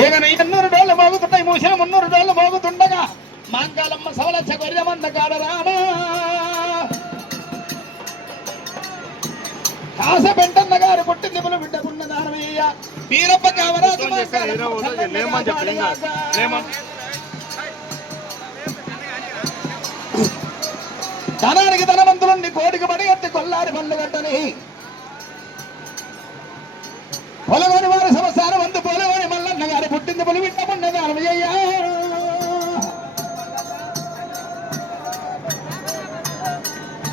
ఏగన ఎన్నూరు డోళ్ళు మోగుతున్నాయి మూసిన మున్నూరు డోళ్ళు మోగుతుండగా మాంకాలమ్మ సవలచ్చ గొర్రెమంద కాడ రామా. కాస పెంటన్న గారు పుట్టి దిములు బిడ్డకున్న దానమయ్య. వీరప్ప కావరాజు. ధనానికి ధనవంతులుండి కోడికి పడిగట్టి కొల్లారి పళ్ళు కట్టని. పొలగోని వారి సంవత్సరం వంతు పొలగోని మల్లన్న గారు పుట్టింది పులి బిడ్డకున్న దానమయ్య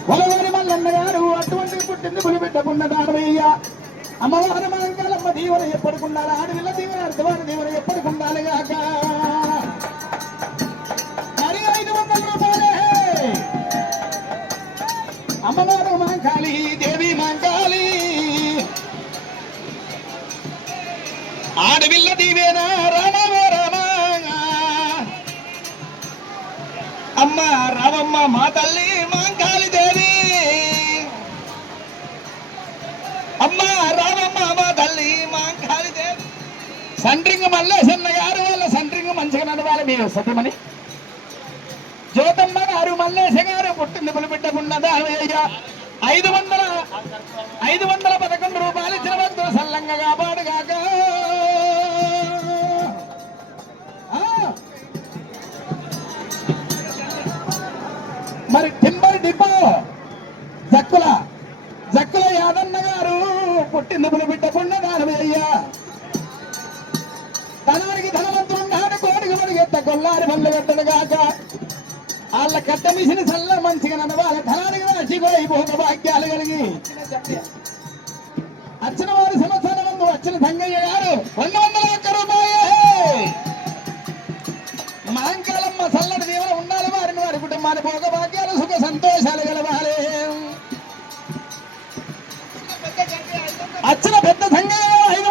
పొలగోని మల్లన్న గారు అటువంటి పుట్టింది పులి బిడ్డకున్న దానమయ్య అమ్మవారి మంగళమ్మ దీవెన ఎప్పటికున్నారు ఆడవిల్ల దీవెన అర్థవారి దీవెన ఎప్పటికుండాలి గాక మరి ఐదు వందల రూపాయలే అమ్మవారు మాంకాళి దేవి మాంకాళి ఆడవిల్ల దీవేనా? రామవో రామ? అమ్మ రామమ్మ మా తల్లి మాంకాళి దేవి. అమ్మ రామమ్మ మా తల్లి మాంకాళి దేవి. సండ్రింగ్ మళ్ళీ సన్న గారు వాళ్ళ సండ్రింగ్ మంచిగా నడవాలి మీరు సత్యమని జ్యోతమ్మ గారు మల్లేశ గారు పుట్టింది పులిబిడ్డకున్నదా ఐదు వందల ఐదు వందల పదకొండు రూపాయలు ఇచ్చిన భక్తులు సల్లంగా కాపాడుగాక వాళ్ళ మిషన్ చల్ల మంచిగా నన్ను వాళ్ళ ధనానికి రాసి కూడా ఈ భోగ భాగ్యాలు కలిగి. అచ్చిన వారి సంవత్సరం ముందు వచ్చిన సంగయ్య గారు రెండు వందల ఒక్క రూపాయే మాంకాలమ్మ చల్లటి దీవెన ఉండాలి వారిని వారి కుటుంబాన్ని భోగ భాగ్యాలు సుఖ సంతోషాలు గలవాలి. అచ్చిన పెద్ద సంగయ్య ఐదు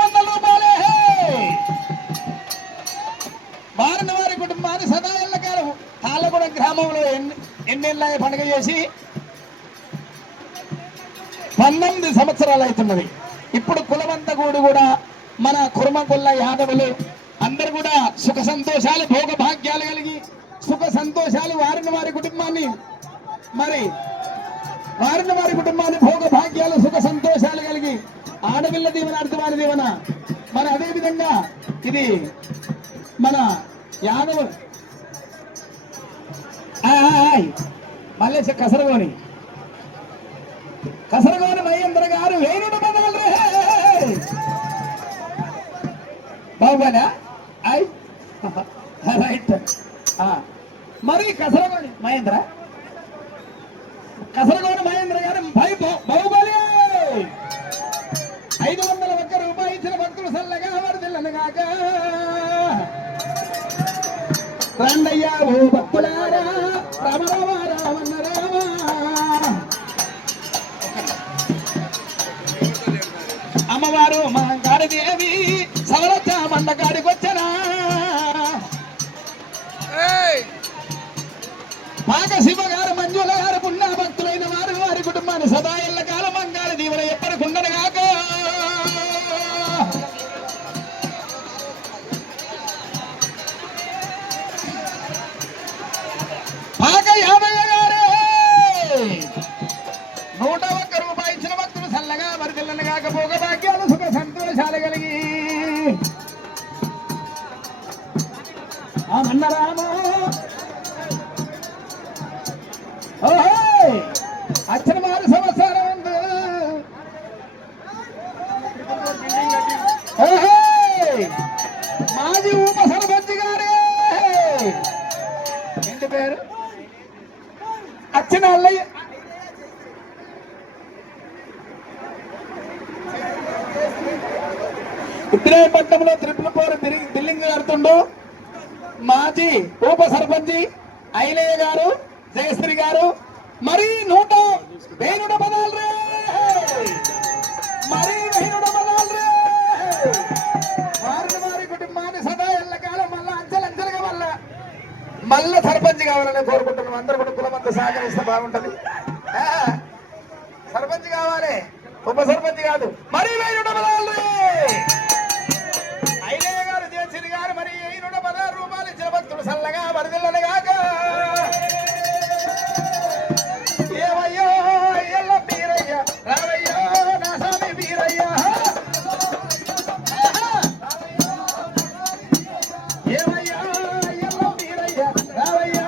గ్రామంలో ఎన్ని ఎన్నేళ్ళ పండుగ చేసి? పంతొమ్మిది సంవత్సరాలు అవుతున్నది. ఇప్పుడు కులవంతగూడు కూడా మన కుర్మకొల్ల యాదవులు అందరు కూడా సుఖ సంతోషాలు భోగ భాగ్యాలు కలిగి సుఖ సంతోషాలు వారిని వారి కుటుంబాన్ని మరి వారిని వారి కుటుంబాన్ని భోగ భాగ్యాలు సుఖ సంతోషాలు కలిగి ఆడపిల్ల దీవెన అర్థవారి దీవెన. మరి అదే విధంగా ఇది మన హాయ్ మళ్ళీ కసరగోని. కసరగోని మహేంద్ర గారు వేణుడు బదలరు పదకొండు బాగుబానా ఐ. రైట్. మరి కసరగోని మహేంద్ర? కసరగోని మహేంద్ర గారు భయ బాహుబలి ఐదు వందల ఒక్క రూపాయి ఇచ్చిన భక్తులు సల్లగా వరదిల్లను కాక రండయ్యా ఓ భక్తులారా రామ రామ రామన్న రామ అమ్మవారు మా గారిదేవి సవరచ్చ మందకాడికి వచ్చనా పాక శివ గారు మంజుల గారు ఉద్రేపట్నంలో త్రిపుల్ ఫోర్ బిల్లింగ్ కడుతుండు మాజీ ఉప సర్పంచి ఐలయ్య గారు జయశ్రీ గారు. మరి నూట వెయ్యి పదాలు రే! మరి వెయ్యి పదాలు రే! వారిని వారి కుటుంబాన్ని సదా ఎల్లకాలం మళ్ళా అంచెలంచెలుగా మళ్ళా మళ్ళా సర్పంచ్ కావాలని కోరుకుంటున్నాం. అందరు కూడా కులమంతా సహకరిస్తే బాగుంటది. సర్పంచ్ కావాలి. ఉప సర్పంచ్ కాదు. మరి వెయ్యి పదాలు రే! ஐயா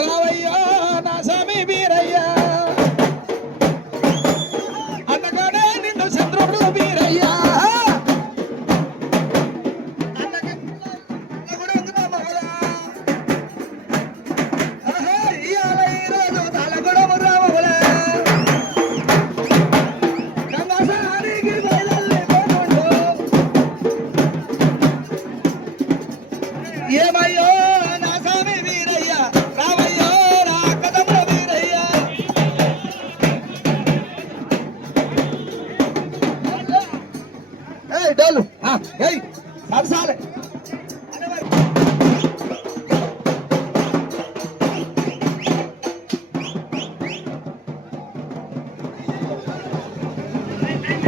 ராவையா நான் சமீபீரையா. డోలు. సరసాలే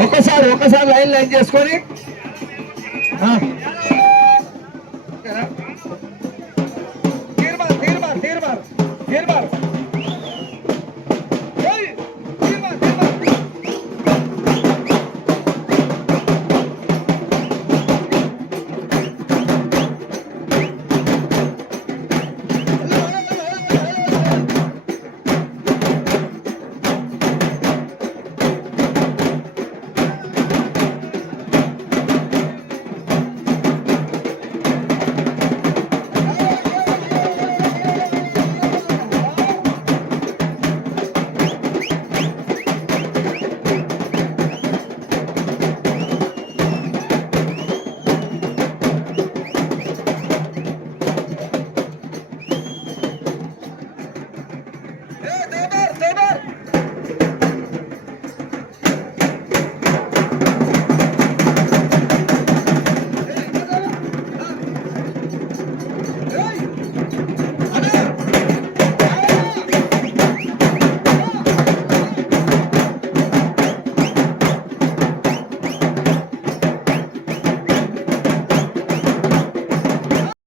ఒకసారి ఒకసారి లైన్ లైన్ చేసుకొని?